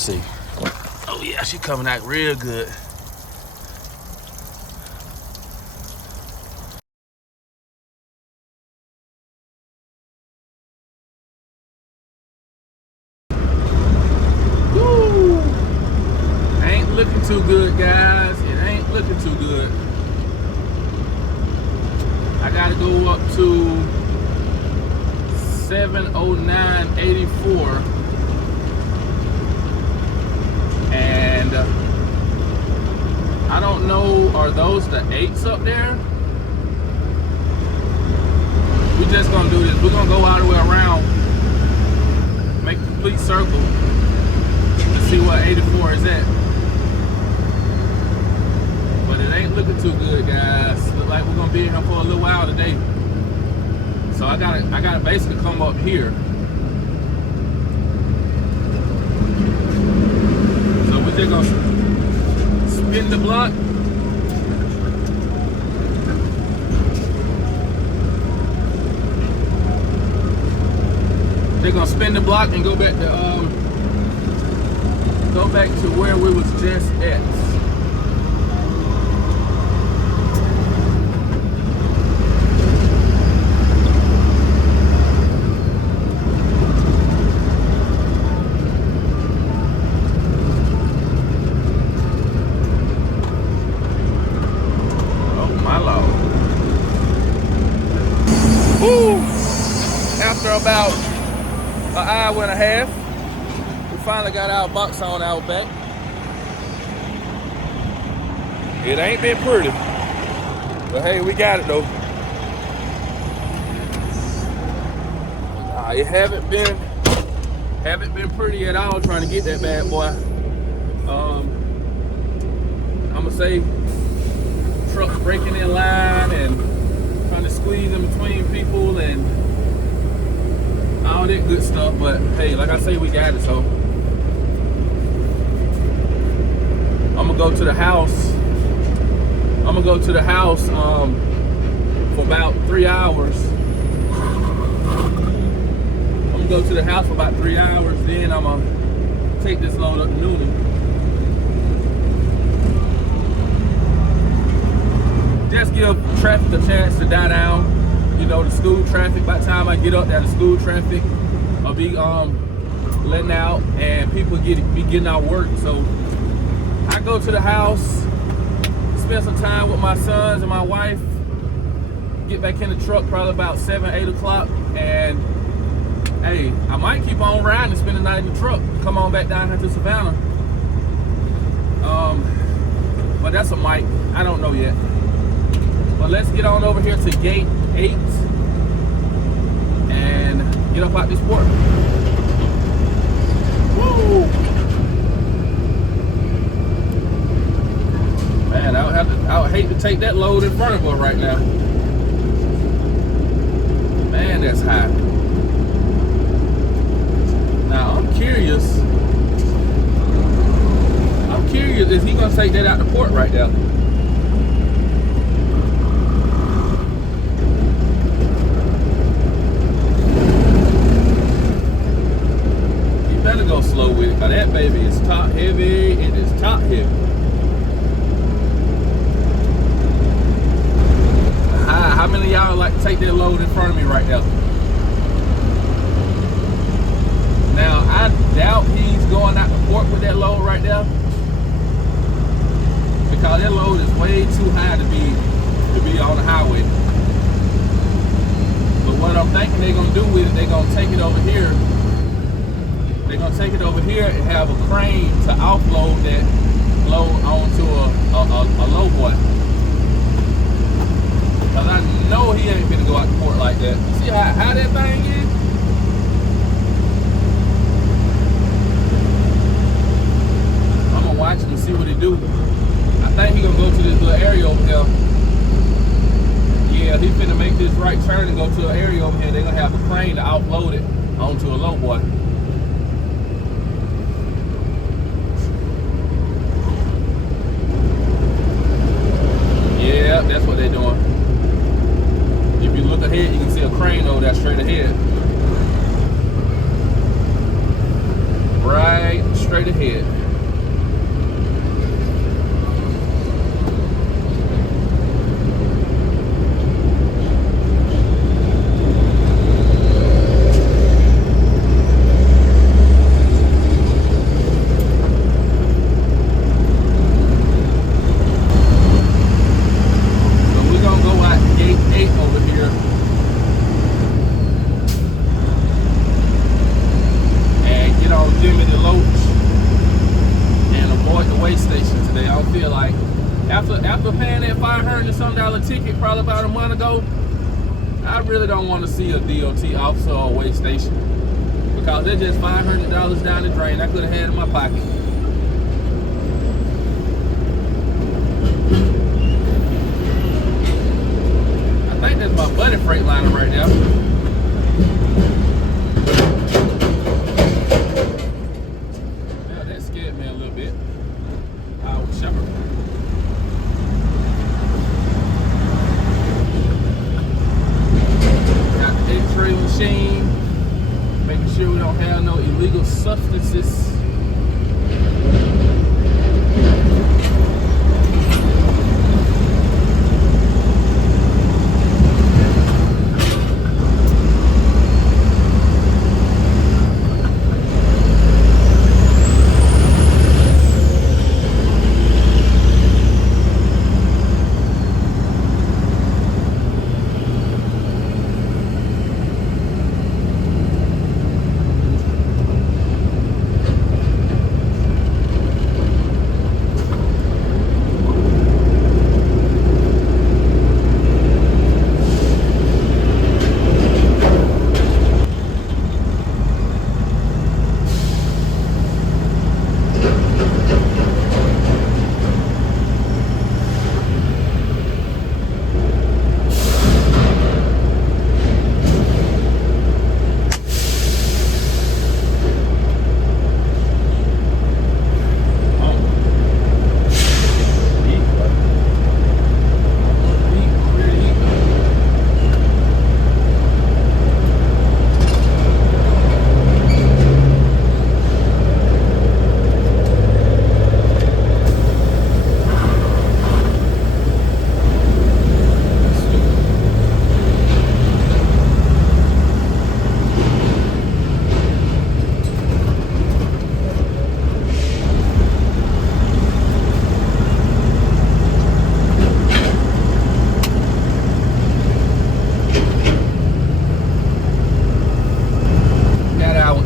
Let's see. Oh yeah, she coming out real good. Woo! Ain't looking too good, guys. It ain't looking too good. I gotta go up to 709.84. And I don't know, are those the 8s up there? We just gonna do this. We're gonna go all the way around, make a complete circle, and see what 84 is at. But it ain't looking too good, guys. Look like we're gonna be in here for a little while today. So I gotta basically come up here. They're gonna spin the block. They're gonna spin the block and go back to where we was just at. After about an hour and a half, we finally got our box on our back. It ain't been pretty, but hey, we got it though. It haven't been pretty at all trying to get that bad boy. I'ma say trucks breaking in line and trying to squeeze in between people and all that good stuff, but hey, like I say, we got it. So I'm gonna go to the house. For about 3 hours. I'm gonna go to the house for about 3 hours. Then I'm gonna take this load up to Noonan. Just give traffic a chance to die down. You know, the school traffic, by the time I get up there, the school traffic will be letting out and people be getting out work. So I go to the house, spend some time with my sons and my wife, get back in the truck probably about 7, 8 o'clock, and hey, I might keep on riding and spend the night in the truck, come on back down here to Savannah. But that's a might, I don't know yet. But let's get on over here to gate 8 and get up out this port. Woo! Man, I would hate to take that load in front of her right now. Man, that's high. Now I'm curious, is he gonna take that out the port right now? Better go slow with it, cause that baby is top heavy. It is top heavy. How many of y'all like to take that load in front of me right now? Now I doubt he's going out the port with that load right there, because that load is way too high to be on the highway. But what I'm thinking they're gonna do with it, they're gonna take it over here. They're gonna take it over here and have a crane to offload that load onto a low boy. Cause I know he ain't gonna go out the port like that. You see how high that thing is? I'm gonna watch him and see what he do. I think he gonna go to this little area over here. Yeah, he finna make this right turn and go to an area over here. They're gonna have a crane to offload it onto a low boy. Yeah, that's what they're doing. If you look ahead, you can see a crane over there straight ahead. Right straight straight ahead. After paying that $500 ticket probably about a month ago, I really don't want to see a DOT officer or a weigh station because they're just $500 down the drain I could have had in my pocket. I think that's my buddy Freightliner right now. Yeah, that scared me a little bit. Shepherd. X-ray machine, making sure we don't have no illegal substances.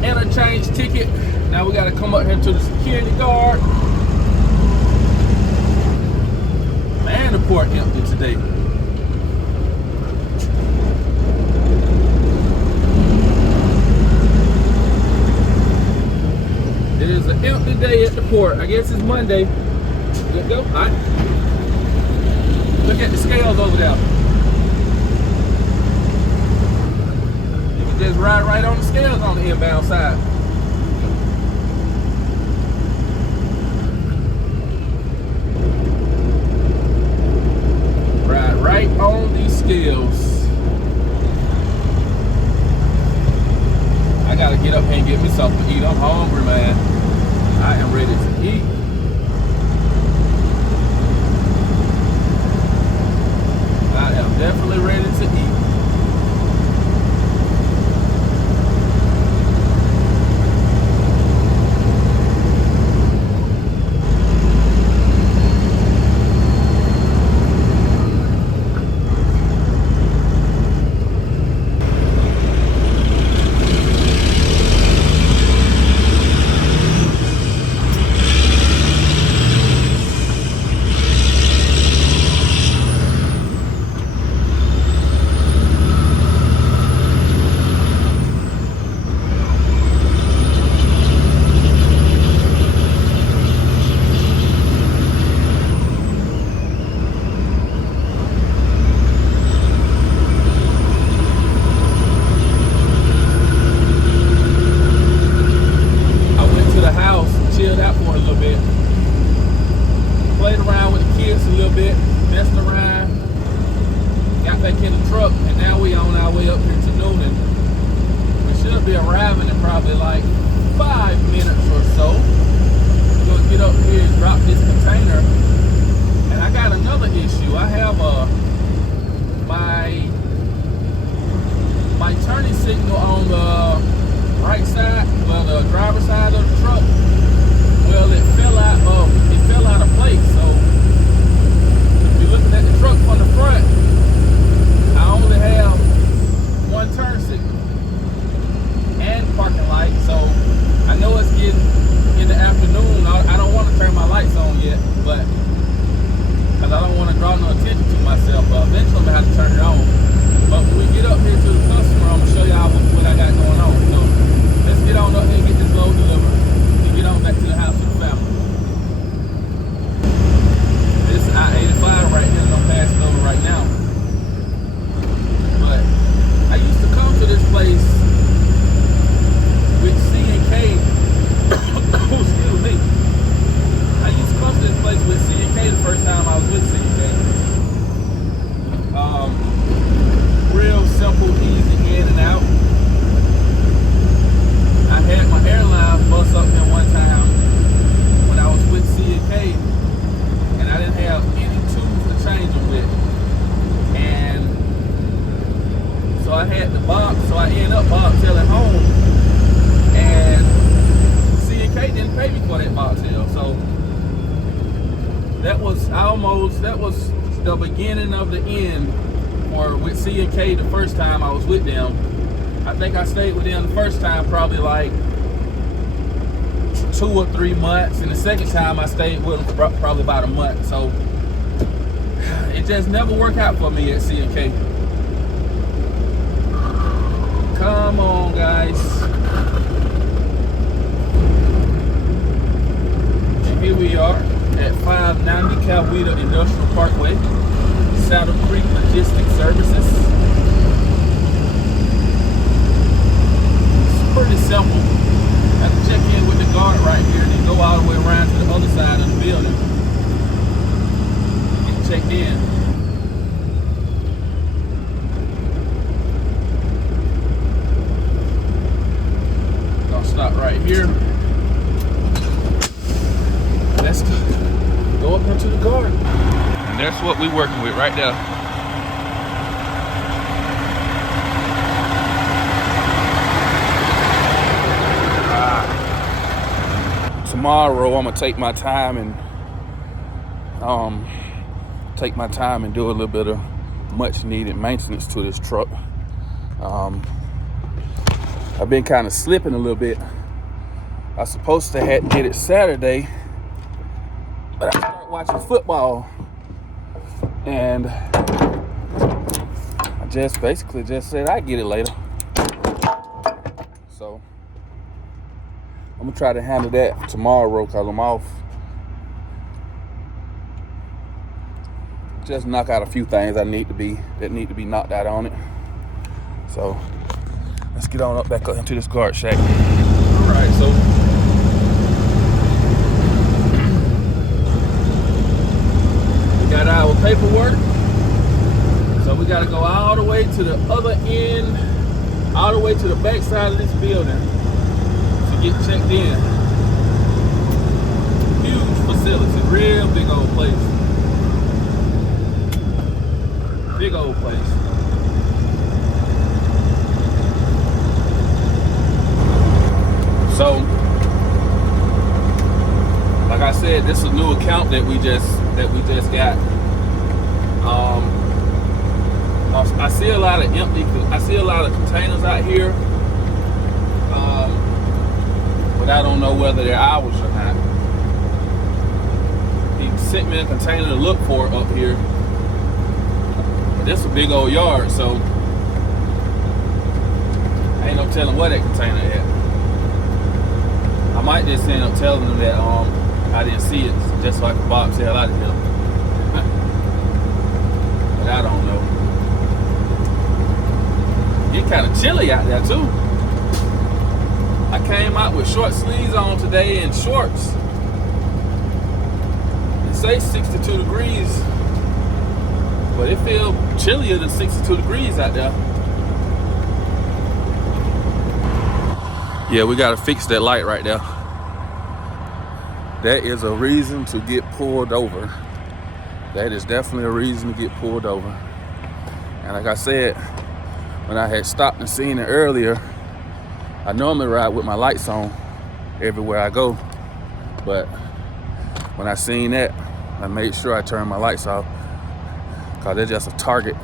Interchange ticket. Now we got to come up here to the security guard. Man, the port empty today. It is an empty day at the port. I guess it's Monday. Let's go. All right. Look at the scales over there. Just ride right on the scales on the inbound side. Ride right on these scales. I gotta get up here and get me something to eat. I'm hungry, man. I am ready to eat. I am definitely ready to eat. pay me for that mocktail. So that was the beginning of the end for with C&K the first time I was with them. I think I stayed with them the first time probably like 2 or 3 months, and the second time I stayed with them probably about a month. So it just never worked out for me at C&K. Come on, guys. And here we are at 590 Coweta Industrial Parkway, Saddle Creek Logistics Services. It's pretty simple. I have to check in with the guard right here, then go all the way around to the other side of the building. Get checked in. Gonna stop right here. Let's go up into the guard. And that's what we're working with right there. Tomorrow I'm gonna take my time and do a little bit of much needed maintenance to this truck. I've been kind of slipping a little bit. I was supposed to get it Saturday, but I started watching football, and I just basically said I'd get it later. So I'm gonna try to handle that tomorrow because I'm off. Just knock out a few things that need to be knocked out on it. So let's get on up back up into this guard shack. All right, so we got our paperwork. So we got to go all the way to the other end, all the way to the back side of this building to get checked in. Huge facility, real big old place. Big old place. So, like I said, this is a new account that we just got. I see a lot of containers out here, but I don't know whether they're ours or not. He sent me a container to look for up here. But this is a big old yard, so ain't no telling where that container is. I might just end up telling them that I didn't see it, just so I can bobtail out of here. But I don't know. It's kind of chilly out there too. I came out with short sleeves on today and shorts. It says 62 degrees, but it feels chillier than 62 degrees out there. Yeah, we gotta fix that light right there. That is a reason to get pulled over. That is definitely a reason to get pulled over. And like I said, when I had stopped and seen it earlier, I normally ride with my lights on everywhere I go. But when I seen that, I made sure I turned my lights off, because they're just a target,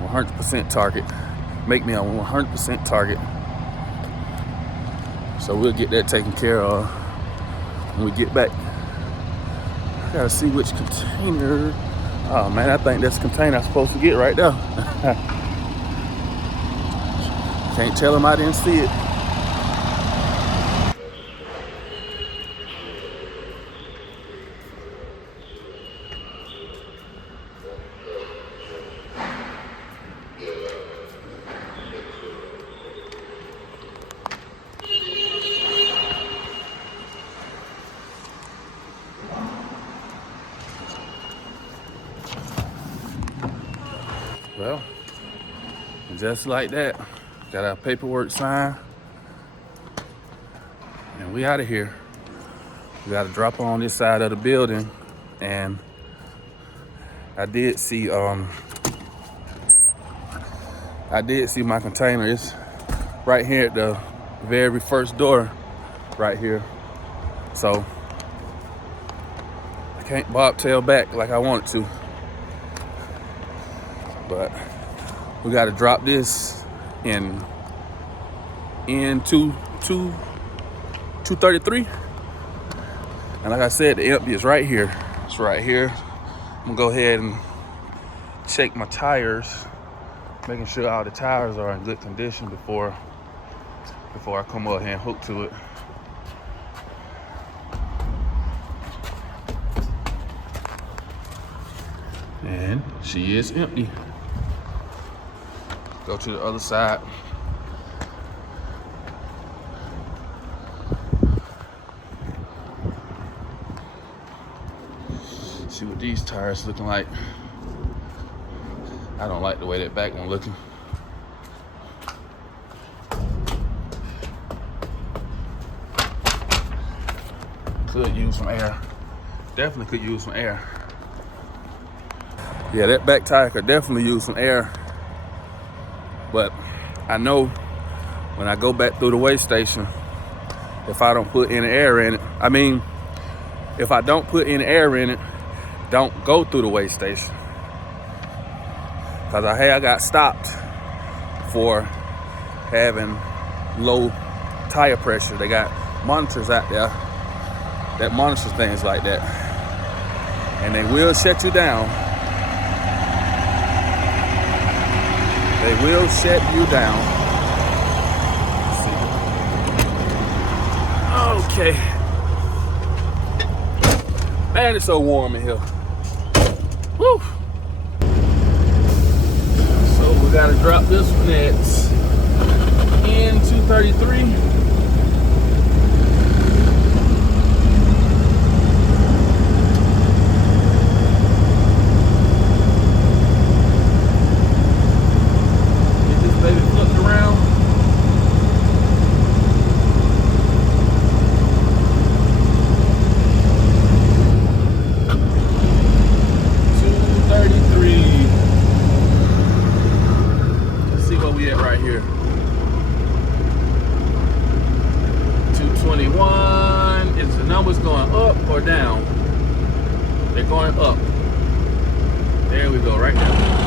100% target. Make me a 100% target. So we'll get that taken care of when we get back. I gotta see which container. Oh man, I think that's the container I'm supposed to get right there. Can't tell him I didn't see it. Well, just like that, got our paperwork signed, and we out of here. We got to drop on this side of the building, and I did see my container. It's right here at the very first door right here. So I can't bobtail back like I wanted to. But we got to drop this in 233. And like I said, the empty is right here. It's right here. I'm gonna go ahead and check my tires, making sure all the tires are in good condition before I come up here and hook to it. And she is empty. Go to the other side. See what these tires looking like. I don't like the way that back one looking. Could use some air. Definitely could use some air. Yeah, that back tire could definitely use some air. But I know when I go back through the weigh station, if I don't put any air in it, if I don't put any air in it, don't go through the weigh station. Cause I got stopped for having low tire pressure. They got monitors out there that monitors things like that. And they will shut you down. They will shut you down. Let's see. Okay. Man, it's so warm in here. Woo! So we gotta drop this one at N233. They're going up. There we go, right now.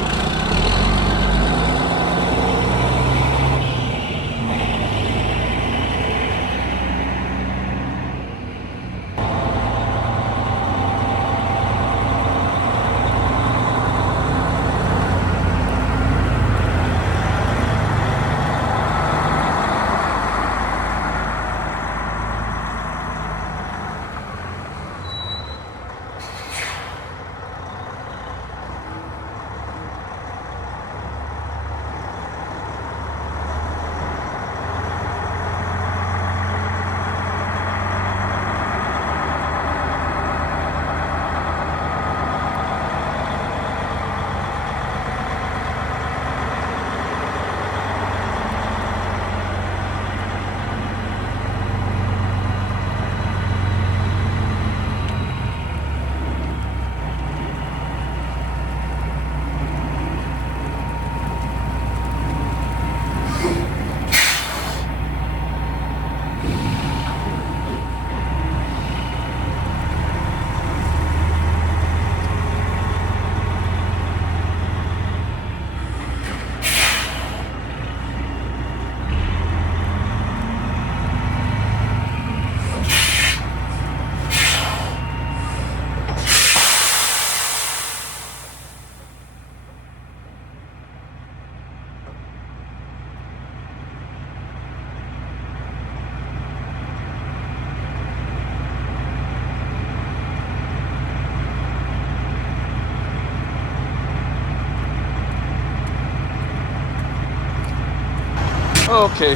Okay,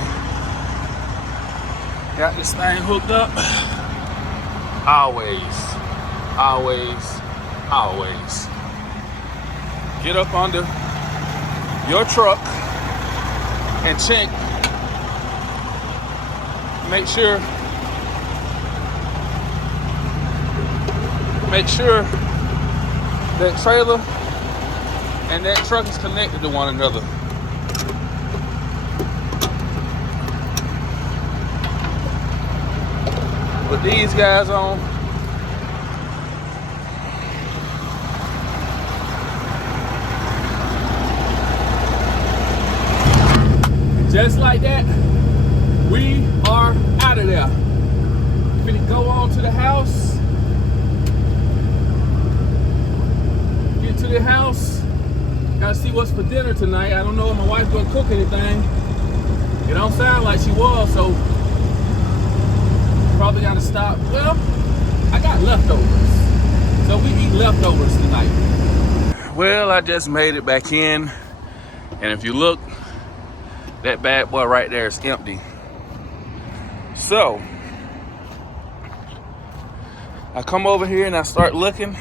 got this thing hooked up. Always get up under your truck and check. Make sure that trailer and that truck is connected to one another. Put these guys on. Just like that, we are out of there. Finna go on to the house. Get to the house. Gotta see what's for dinner tonight. I don't know if my wife's gonna cook anything. It don't sound like she was, so probably gotta stop. Well, I got leftovers, so we eat leftovers tonight. Well, I just made it back in, and if you look, that bad boy right there is empty. So I come over here and I start looking,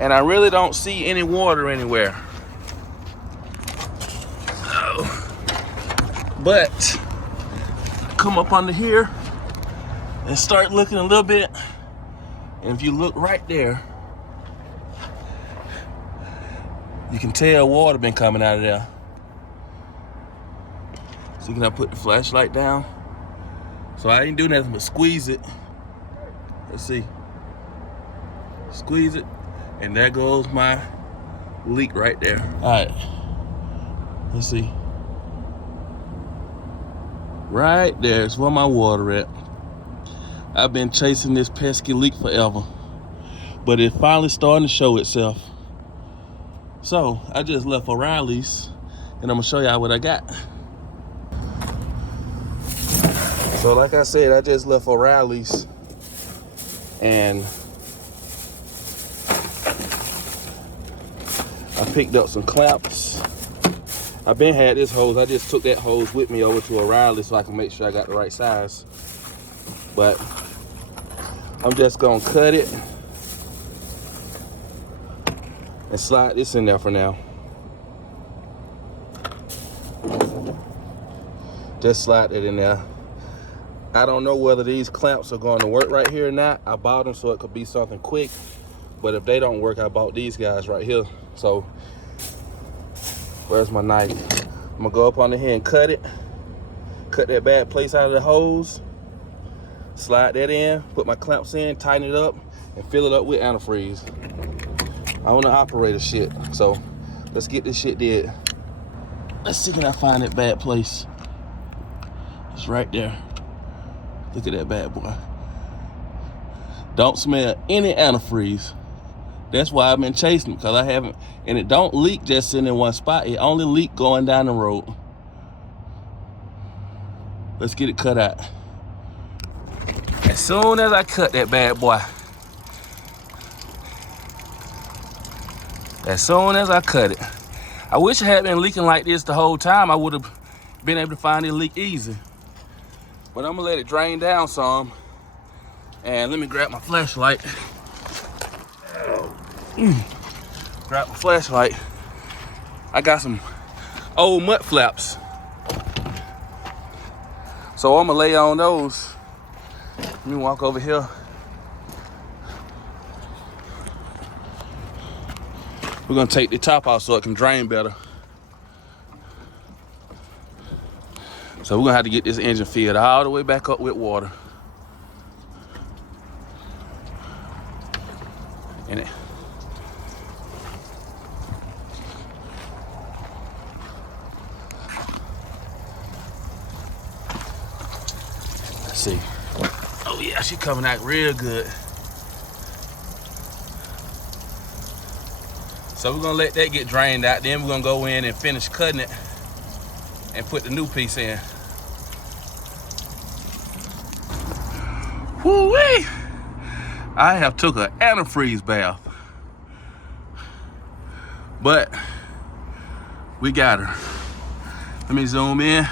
and I really don't see any water anywhere. But come up under here and start looking a little bit, and if you look right there, you can tell water been coming out of there. So can I put the flashlight down? So I ain't do nothing but squeeze it. Let's see. Squeeze it, and there goes my leak right there. All right, let's see. Right there's where my water at. I've been chasing this pesky leak forever, but it's finally starting to show itself. So I just left O'Reilly's, and I'm gonna show y'all what I got. So like I said, I just left O'Reilly's, and I picked up some clamps. I've been had this hose. I just took that hose with me over to O'Reilly so I can make sure I got the right size. But I'm just gonna cut it and slide this in there for now. Just slide it in there. I don't know whether these clamps are going to work right here or not. I bought them so it could be something quick, but if they don't work, I bought these guys right here. So where's my knife? I'm gonna go up on here and cut it. Cut that bad place out of the hose. Slide that in, put my clamps in, tighten it up, and fill it up with antifreeze. I want to operate a shit, so let's get this shit did. Let's see, can I find that bad place? It's right there. Look at that bad boy. Don't smell any antifreeze. That's why I've been chasing, because I haven't, and it don't leak just sitting in one spot. It only leak going down the road. Let's get it cut out. As soon as I cut that bad boy, as soon as I cut it, I wish it had been leaking like this the whole time. I would have been able to find it leak easy. But I'm gonna let it drain down some. And let me grab my flashlight. Grab my flashlight. I got some old mud flaps, so I'm gonna lay on those. Let me walk over here. We're gonna take the top off so it can drain better. So we're gonna have to get this engine filled all the way back up with water. In it. Let's see. Oh yeah, she's coming out real good. So we're gonna let that get drained out. Then we're gonna go in and finish cutting it and put the new piece in. Woo-wee! I have took an antifreeze bath, but we got her. Let me zoom in.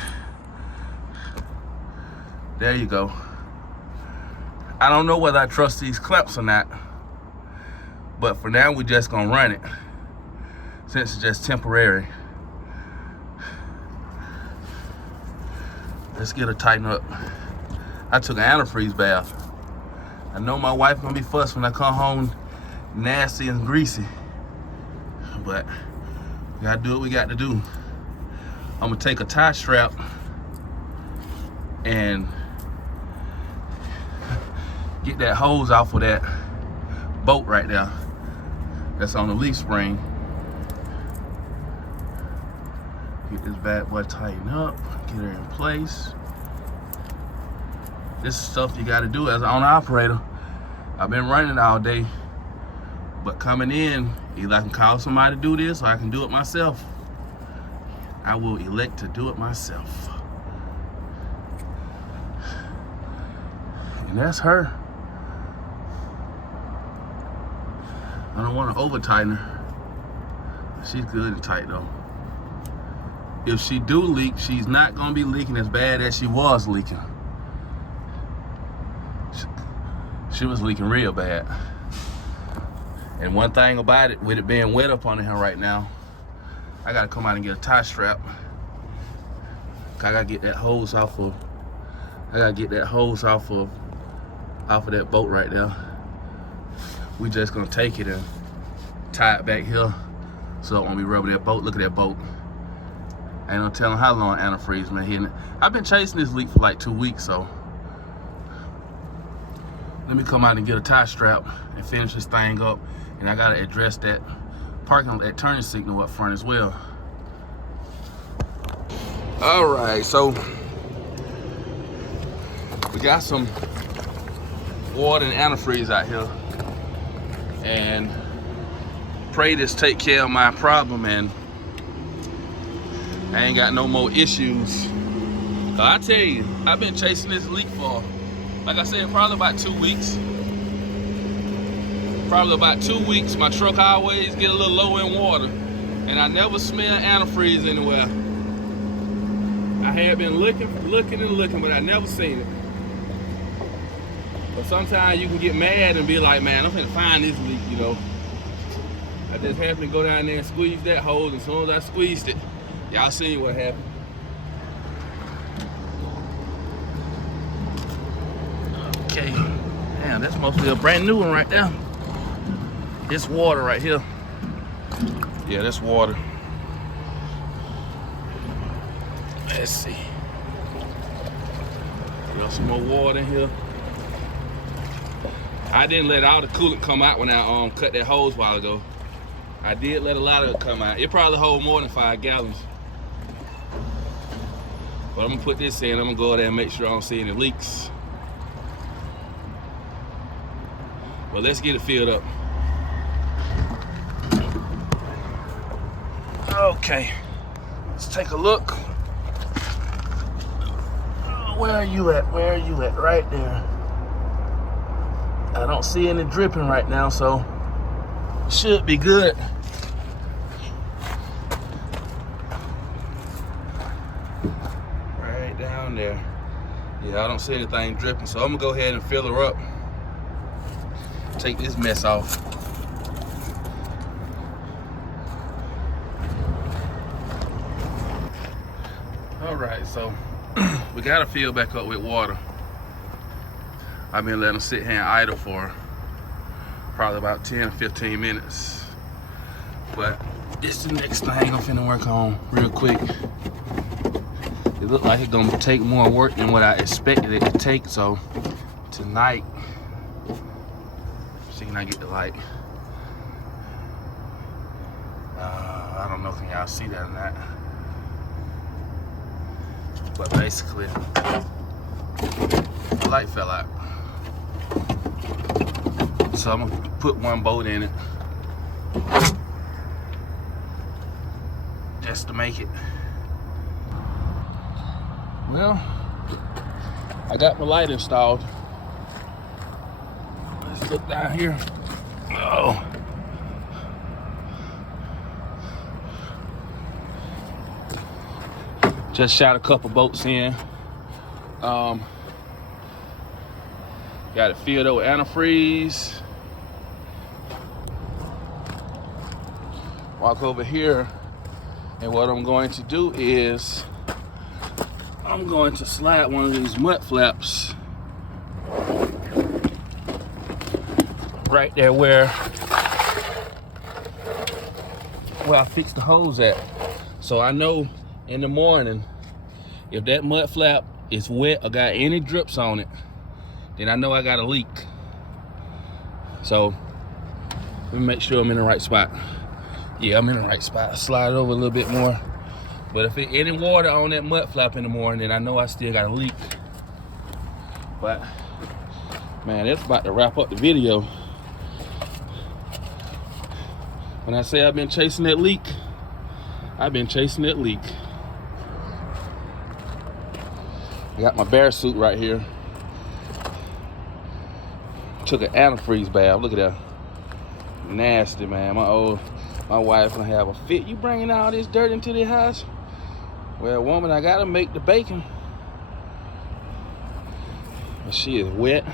There you go. I don't know whether I trust these clamps or not, but for now we're just gonna run it since it's just temporary. Let's get her tightened up. I took an antifreeze bath. I know my wife gonna be fussed when I come home nasty and greasy, but we gotta do what we got to do. I'm gonna take a tie strap and get that hose off of that bolt right there that's on the leaf spring. Get this bad boy tightened up, get her in place. This is stuff you got to do as an owner operator. I've been running all day, but coming in, either I can call somebody to do this or I can do it myself. I will elect to do it myself. And that's her. I don't want to over tighten her. She's good and tight though. If she do leak, she's not gonna be leaking as bad as she was leaking. She was leaking real bad. And one thing about it, with it being wet up on her right now, I gotta come out and get a tie strap. I gotta get that hose off of. Off of that bolt right there. We just gonna take it and tie it back here so it won't be rubbing that boat. Look at that boat. Ain't no telling how long antifreeze been hitting it. I've been chasing this leak for like 2 weeks, so let me come out and get a tie strap and finish this thing up. And I gotta address that that turning signal up front as well. All right, so we got some water and antifreeze out here, and pray this take care of my problem and I ain't got no more issues. I tell you, I've been chasing this leak for, like I said, probably about 2 weeks. Probably about 2 weeks. My truck always get a little low in water, and I never smell antifreeze anywhere. I had been looking, but I never seen it. But sometimes you can get mad and be like, man, I'm finna find this leak, you know. I just happened to go down there and squeeze that hose, and as soon as I squeezed it, y'all see what happened. Okay, damn, that's mostly a brand new one right there. This water right here. Yeah, that's water. Let's see. Got some more water in here. I didn't let all the coolant come out when I cut that hose a while ago. I did let a lot of it come out. It probably hold more than 5 gallons. But I'm gonna put this in. I'm gonna go there and make sure I don't see any leaks. But let's get it filled up. Okay, let's take a look. Where are you at? Where are you at? Right there. I don't see any dripping right now, so should be good. Right down there. Yeah, I don't see anything dripping, so I'm gonna go ahead and fill her up. Take this mess off. All right, so we gotta fill back up with water. I've been letting them sit here and idle for probably about 10 15 minutes. But this is the next thing I'm finna work on real quick. It looks like it's gonna take more work than what I expected it to take, so tonight, see, can I get the light? I don't know if y'all see that or not. But basically, the light fell out. So I'm gonna put one bolt in it just to make it. Well, I got my light installed. Let's look down here. Oh. Just shot a couple bolts in. Got it filled up with antifreeze. Walk over here, and what I'm going to do is I'm going to slide one of these mud flaps right there where I fixed the hose at. So I know in the morning, if that mud flap is wet or got any drips on it, then I know I got a leak. So let me make sure I'm in the right spot. Yeah, I'm in the right spot. Slide it over a little bit more. But if it any water on that mud flap in the morning, then I know I still got a leak. But man, that's about to wrap up the video. When I say I've been chasing that leak, I've been chasing that leak. I got my bear suit right here. Took an antifreeze bath. Look at that. Nasty, man. My wife gonna have a fit. You bringing all this dirt into the house? Well, woman, I gotta make the bacon. But she is wet.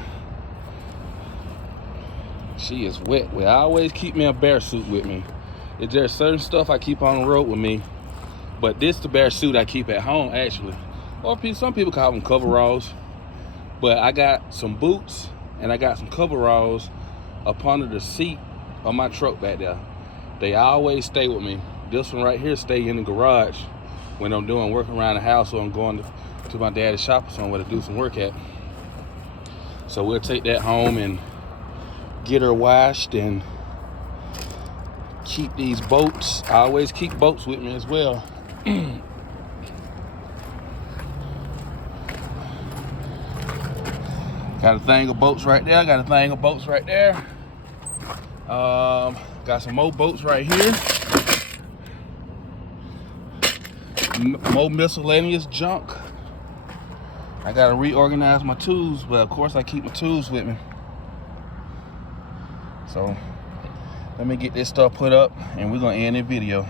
She is wet. Well, I always keep me a bear suit with me. Is there certain stuff I keep on the road with me? But this the bear suit I keep at home, actually. Or some people call them coveralls. But I got some boots and I got some coveralls up under the seat of my truck back there. They always stay with me. This one right here stay in the garage when I'm doing work around the house or I'm going to my daddy's shop or somewhere to do some work at. So we'll take that home and get her washed and keep these boats. I always keep boats with me as well. Got a thing of boats right there. Got a thing of boats right there. Got some more boats right here. More miscellaneous junk. I gotta reorganize my tools, but of course I keep my tools with me. So let me get this stuff put up and we're gonna end the video.